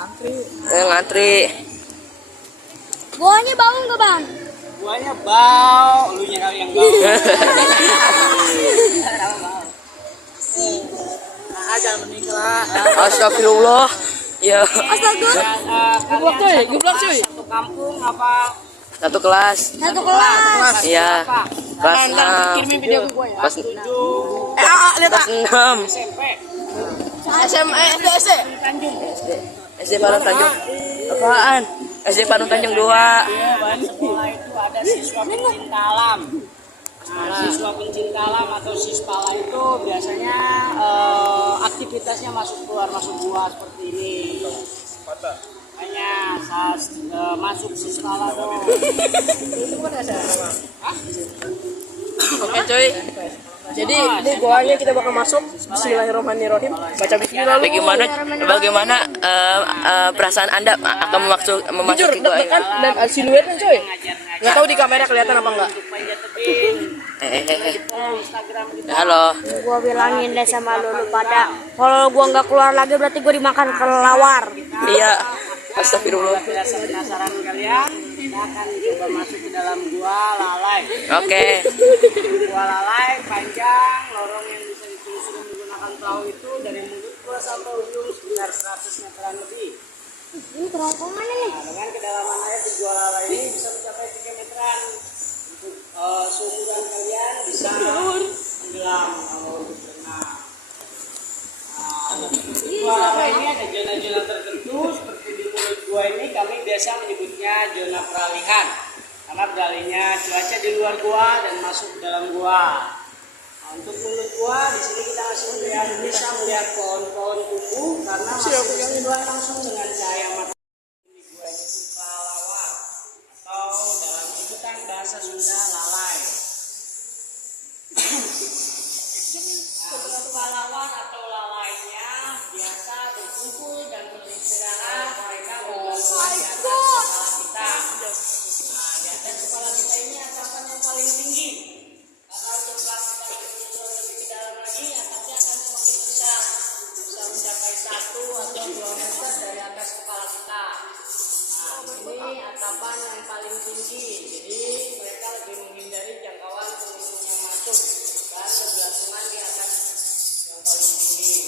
Ngantri. Guanya bau nggak bang? Guanya bau, lu nya kali yang bau. Nah, jangan meninggal. Astagfirullah. Ya. Astagfirullah. Goblok cuy. Satu kampung apa? Satu kelas. Satu kelas. Iya. Kelas 6. Kirimin video ke gua ya. Kelas 7. lihat 6. SMP. SMA SD. Tanjung. SD Parung Tanjung. Apaan? SD Parung Tanjung 2. Iya, di sekolah itu ada siswa pencinta alam. Nah, siswa pencinta alam atau sispala itu biasanya aktivitasnya masuk keluar masuk gua seperti ini. Hanya masuk sispala dong. Itu kan ada. Oke coy. Jadi ini goanya kita bakal masuk. Bismillahirrahmanirrahim. Baca bismillah lu. Bagaimana perasaan Anda akan Jujur memasuki gua? deg-degan dan siluetnya coy. Nggak tahu di kamera kelihatan apa enggak. Halo. Gua bilangin deh sama lu pada, kalau gua nggak keluar lagi berarti gua dimakan kelelawar. Iya. Astagfirullah. Penasaran kalian? Kita akan coba masuk ke dalam gua lalai. Oke. Gua lalai panjang, lorong yang bisa ditelusuri menggunakan perahu itu dari mulut gua sampai ujung sekitar 100 meteran lebih. Ini kerongkongan nih. Nah, dengan kedalaman air di gua lalai ini bisa mencapai 3 meteran. Untuk seumuran kalian bisa tenggelam kalau untuk berenang. Di gua lalai ini ada zona-zona tertentu seperti di mulut gua ini kami biasa menyebutnya zona peralihan. Karena beralihnya cuaca di luar gua dan masuk ke dalam gua. Nah, untuk mulut gua di sini kita masih bisa melihat pohon-pohon tumbuh karena masih bersentuhan langsung dengan cahaya matahari. Ini gua itu pahlawan atau dalam sebutan bahasa Sunda lalai. Nah, untuk pahlawan atau lalainya biasa berkumpul dan beristirahat. Mereka bergantungan di atas kepala kita. Nah, di atas kepala kita ini atapan yang paling tinggi. Karena setelah kita lebih ke dalam lagi, atapnya akan semakin rendah. Bisa mencapai 1 atau 2 meter dari atas kepala kita. Nah, ini atapan yang paling tinggi. Jadi mereka lebih menghindari jangkauan pengunjung yang masuk dan bergantungan di atas yang paling tinggi.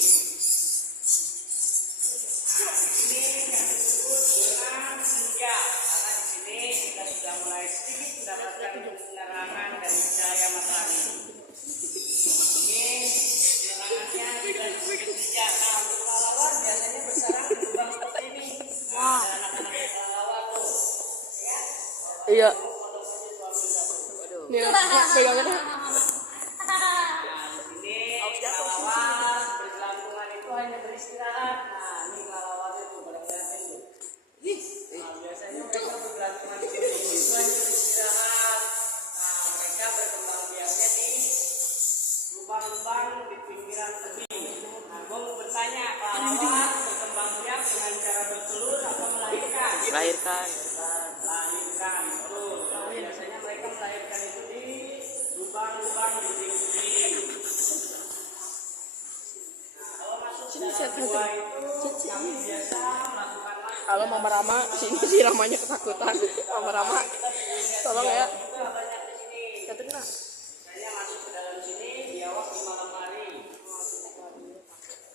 Nah, ini yang disebut zona senja. Karena di sini kita sudah mulai sedikit mendapatkan penerangan dari cahaya matahari. Ini penerangannya sudah sedikit senja. Nah, untuk kelelawar biasanya bersarang di lubang seperti ini. Nah, ada anak-anak kelelawar tuh. Ya. Iya. Nih, pegangan. Nah, di sini kelelawar bergelantungan itu hanya beristirahat. Nah, ini kelelawarnya tuh pada kelihatan tuh. Nah, biasanya mereka bergelantungan di sini itu hanya beristirahat. Nah, mereka berkembang biaknya di lubang-lubang di pinggiran tebing. Nah, gue mau bertanya, kelelawar berkembang biak dengan cara bertelur atau melahirkan? Melahirkan. Melahirkan telur. Nah, biasanya mereka melahirkan itu di lubang-lubang di dinding. Nah, kalau masuk ke dalam gua itu kami biasa melakukan Kalau Mama Rama sini sih Ramanya ketakutan. Mama Rama tolong ya. juga banyak di sini. Katrina. Saya masuk ke dalam sini di awal di malam hari.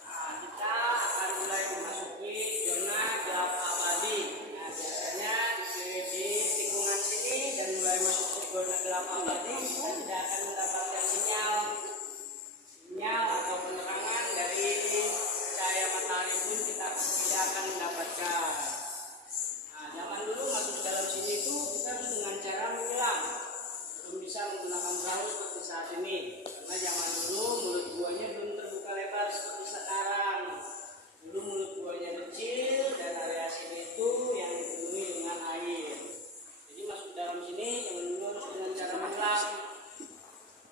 Nah, kita akan mulai memasuki zona gelap abadi. Nah, biasanya di lingkungan sini dan mulai masuk ke zona gelap abadi kita tidak akan mendapatkan sinyal atau penerangan dari cahaya matahari pun kita tidak akan mendapatkan. Nah, zaman dulu masuk ke dalam sini itu kita harus dengan cara menyelam. Belum bisa menggunakan perahu seperti saat ini. Karena zaman dulu mulut guanya belum terbuka lebar seperti sekarang. Dulu mulut guanya kecil dan area sini itu yang dipenuhi dengan air. Jadi masuk dalam sini yang dulu harus dengan cara menyelam.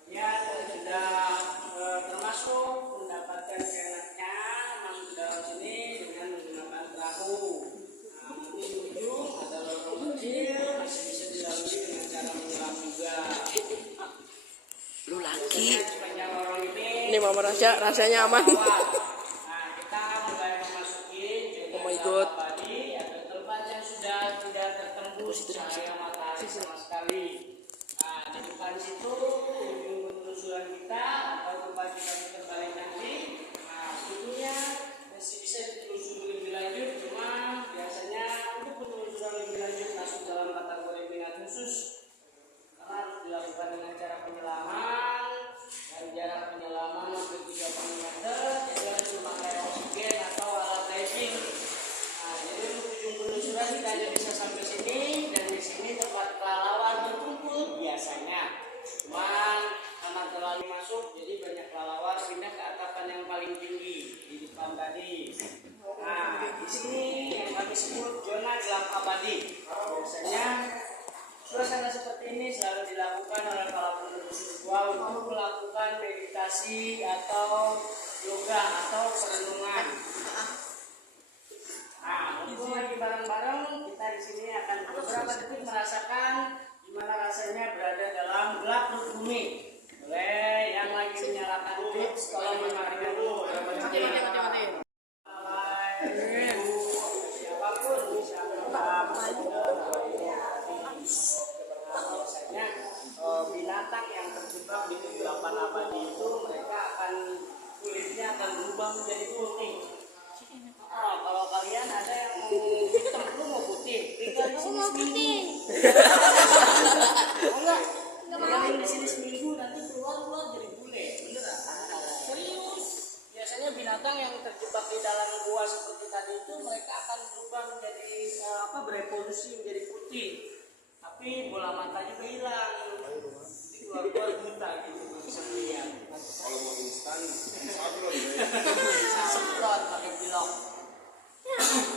Ya, sudah termasuk mendapatkan seenaknya masuk ke dalam sini dengan menggunakan perahu. Nah, mungkin ujung ada lorong kecil masih bisa dilalui dengan cara menyelam juga. Lu lagi. Sepanjang lorong ini Ini Mama Rasya rasanya aman. nah, kita mulai memasuki zona Oh my gelap God. abadi cahaya matahari sama sekali. Nah, di depan situ ujung penelusuran kita atau tempat kita terbalik nanti. Nah, tentunya masih bisa ditelusuri lebih lanjut, cuma biasanya untuk penelusuran lebih lanjut masuk dalam kategori minat khusus karena harus dilakukan dengan cara penyelaman dan jarak penyelaman hampir 30 meter. Jadi harus memakai oksigen atau alat diving. Nah, jadi untuk ujung penelusuran kita hanya bisa sampai sini dan di sini tempat kelelawar berkumpul biasanya. Cuman karena terlalu masuk, jadi banyak kelelawar pindah ke atapan yang paling tinggi di depan tadi. Nah, di sini yang kami sebut zona gelap abadi. Biasanya suasana seperti ini selalu dilakukan oleh para penelusur gua untuk melakukan meditasi atau yoga atau perenungan. Nah, untuk lagi bareng-bareng kita di sini akan beberapa detik merasakan gimana rasanya berada dalam gelap perut bumi. Boleh yang lagi menyalakan tips tolong mengarahkan dulu. Siapapun bisa binatang yang terjebak di kegelapan abadi itu mereka akan kulitnya akan berubah menjadi putih. Kalau kalian ada yang hitam lu mau putih, tinggal di sini seminggu. Enggak, tinggalin di sini seminggu nanti keluar jadi bule, beneran. Serius. Biasanya binatang yang terjebak di dalam gua seperti tadi itu mereka akan berubah menjadi berevolusi menjadi putih. Tapi bola mata juga hilang. Jadi keluar buta gitu bisa melihat. Kalau mau instan, sablon deh. Semprot pakai pilok.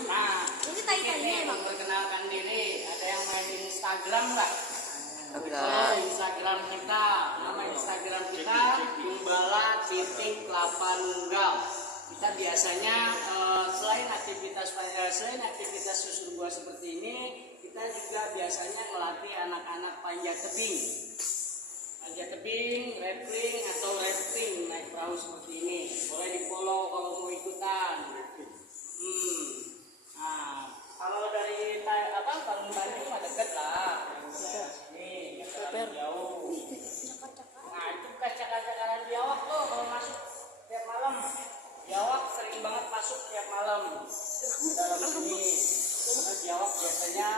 Nah, Ini tai-tainya yang emang. memperkenalkan diri, ada yang main Instagram nggak? Ada. Oh, Instagram kita, nama Instagram kita Gumbala_kelapa_nunggal. Kita biasanya selain aktivitas susur gua seperti ini, kita juga biasanya melatih anak-anak panjat tebing. Panjat tebing, rappelling atau rafting naik perahu seperti ini. Boleh di follow kalau mau ikutan. Nah, kalau dari Palung Tanjung mah deket lah. Nih, terlalu jauh. Nah, itu cakar-cakaran biawak tuh kalau masuk tiap malam. Biawak sering banget masuk tiap malam dalam sini. Karena biawak biasanya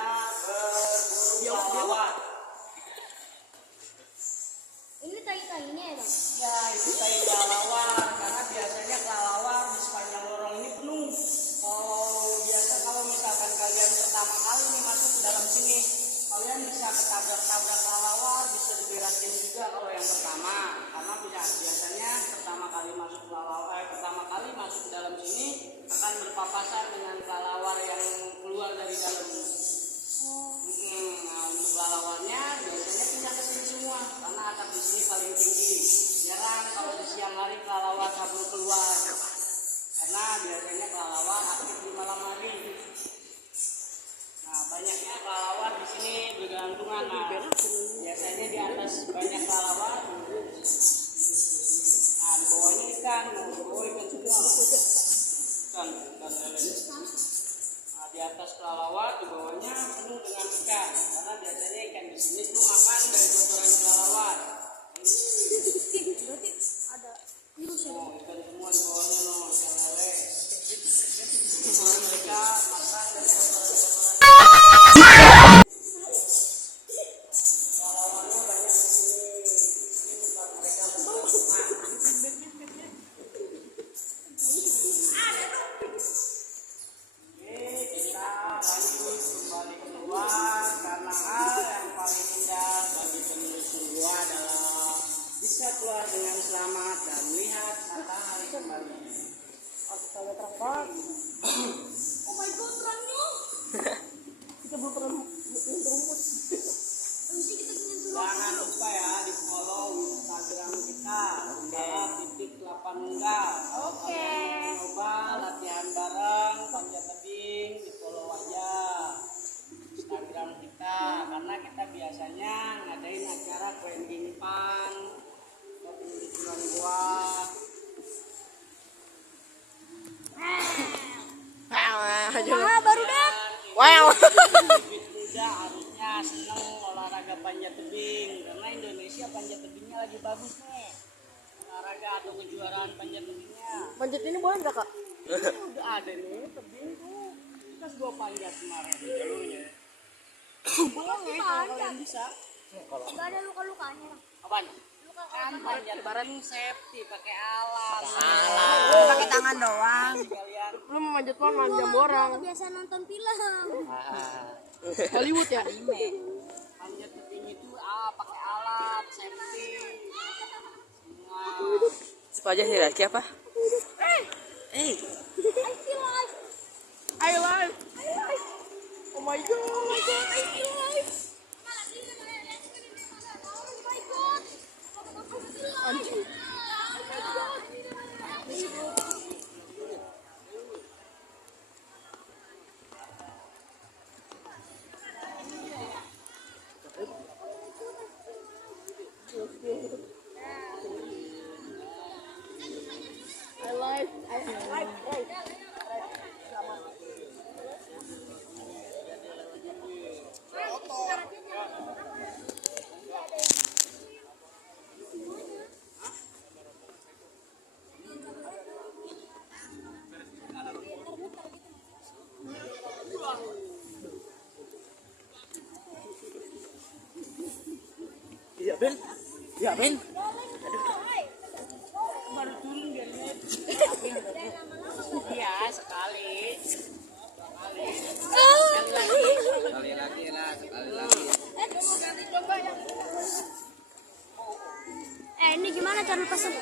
berburu kelelawar. Ini tai-tainya emang. Ya, itu tai kelelawar karena biasanya kelelawar di sepanjang lorong ini penuh. Kalau misalkan kalian pertama kali nih masuk ke dalam sini, kalian bisa ketabrak-tabrak kelelawar, bisa diberasin juga kalau yang pertama. Karena biasanya pertama kali masuk ke dalam sini akan berpapasan dengan kelelawar yang keluar dari dalam. Nah, untuk kelelawarnya biasanya pindah ke sini semua karena atap di sini paling tinggi. Jarang kalau di siang hari kelelawar kabur keluar. Karena biasanya kelelawar aktif di malam hari. Nah, banyaknya kelelawar di sini bergelantungan. Nah, biasanya di atas banyak kelelawar. Nah, di bawahnya ikan. Di bawah ikan semua. Ikan lele. Nah, di atas kelelawar, di bawahnya penuh dengan ikan. Karena biasanya ikan di sini tuh makan dari kotoran kelelawar. Berarti ada virus ya. Ikan semua di bawahnya ikan lele. Mereka makan dari kotoran-kotoran. Kelelawarnya banyak di sini. Ini tempat mereka bermakan. Kita lanjut kembali keluar karena hal yang paling indah bagi penelusur gua adalah bisa keluar dengan selamat dan melihat matahari kembali. Saya terang banget. Oh my god, terangnya. Kita belum pernah rumput. Jangan lupa ya di follow Instagram kita @kelapa_nunggal. Oke. Coba latihan bareng panjat tebing di follow aja Instagram kita karena kita biasanya ngadain acara camping fun penelusuran gua. Baru dah. Wow. Bibit muda harus Pokoknya seneng olahraga panjat tebing karena Indonesia panjat tebingnya lagi bagus nih. Olahraga atau kejuaraan panjat tebingnya. Manjat ini boleh nggak kak? Udah ada nih tebing tuh. Kita gua panjat kemarin. Jalurnya. Boleh kalau kalian bisa. Nggak ada luka-lukanya. Apaan? Kan panjat bareng safety pakai alat. Pakai tangan doang. Kalian Lu mau manjat pohon manjat orang. Biasa nonton film. Hollywood ya? panjat tebing itu pakai alat safety. Semua. Siapa aja sih lagi apa? Eh, I live. Oh my god. Anjing. iya Ben. Iya Ben. Baru turun biar naik. Iya sekali. Sekali lagi lah sekali lagi. Ini gimana cara lepasan?